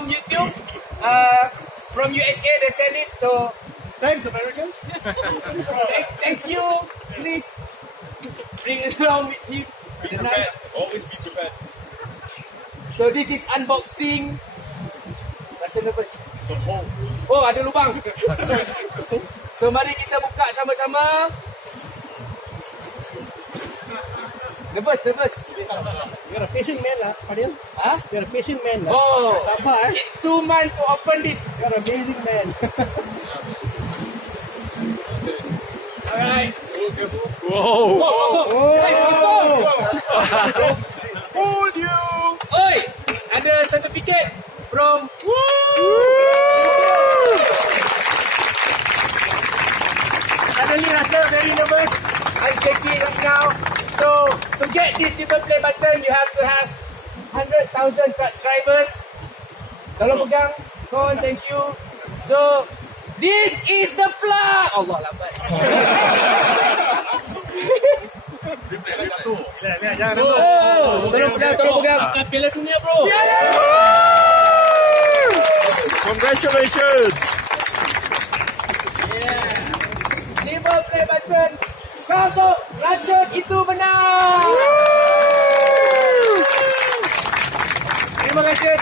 from YouTube. From USA, they send it. So Thanks, Americans. thank you. Please bring it along with him. Be prepared. Always be prepared. So this is unboxing. Rasa nervous. The whole. Oh, ada lubang. So mari kita buka sama-sama. Nervous. You're a patient man lah, Fadil. Huh? You're a patient man lah. Oh, Sabar it's 2 months to open this. You're an amazing man. Alright. Hey, masuk. Fooled you! Oi, ada certificate from. Suddenly rasa very nervous. I'm shaking right now. So to get this silver play button, you have to have 100,000 subscribers. Tolong pegang. Come on, thank you. So this is the Plaque. Allah lambat. Tolong pegang. Angkat Piala Dunia, bro. Congratulations! Silver play button. Cardock racun itu menang. Terima kasih.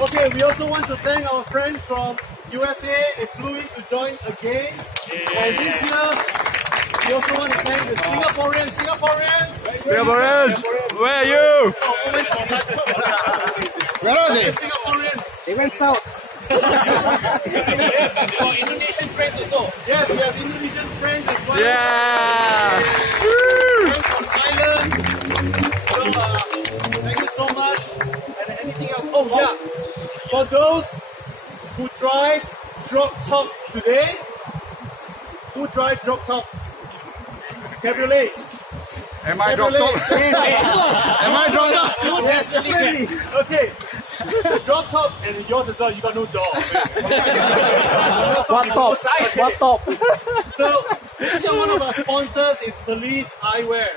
Okay, we also want to thank our friends from USA. They flew in to join again. And this year, we also want to thank the Singaporeans. Singaporeans, where are you? Where are they? The Singaporeans. They went south. Indonesian friends also. Yes, we have Indonesian friends as well. Yeah! Friends from Thailand. So, thank you so much. And anything else? Oh, yeah. For those who drive drop tops today, cabriolets. Am I dropped off? Am I dropped off? Yes, definitely. Okay. Drop tops and yours as well. You got no door. What top? So this is one of our sponsors is Police Eyewear,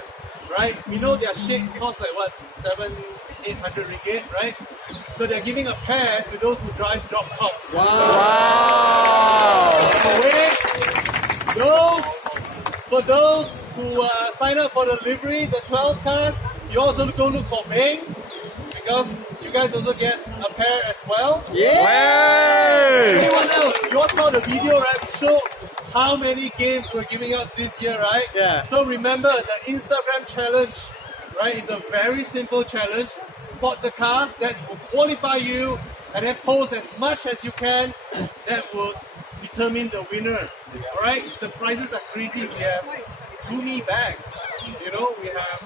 right? We know their shades cost like what 700-800 ringgit, right? So they're giving a pair to those who drive drop tops. Wow! For those who sign up for the livery, the 12 cars, you also go look for Ming because you guys also get a pair as well. Hey! Anyone else? You all saw the video, right? We showed how many games we're giving out this year, right? Yeah. So remember the Instagram challenge, right? It's a very simple challenge. Spot the cars that will qualify you and then post as much as you can. That will determine the winner. All right? The prizes are crazy. We have Tumi bags. You know, we have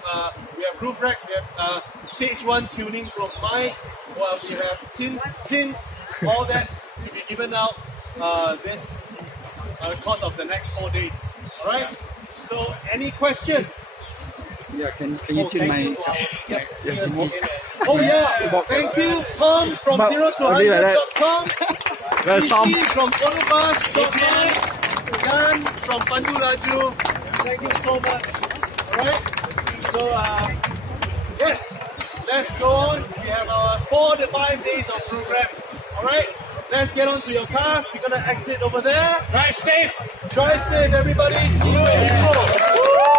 roof racks. We have stage 1 tuning from Mike. Well, we have tints. All that to be given out this course of the next 4 days. All right. So, any questions? Yeah, can you tune my... Oh yeah, thank you Tom from 0 to 100.com, Tom. from Olubas.com, Jan from Pandu Laju. Thank you so much. Alright, so yes, let's go on. We have our 4 to 5 days of program. Alright, let's get on to your cars. We're gonna exit over there. Drive safe. Drive safe everybody, see you in April.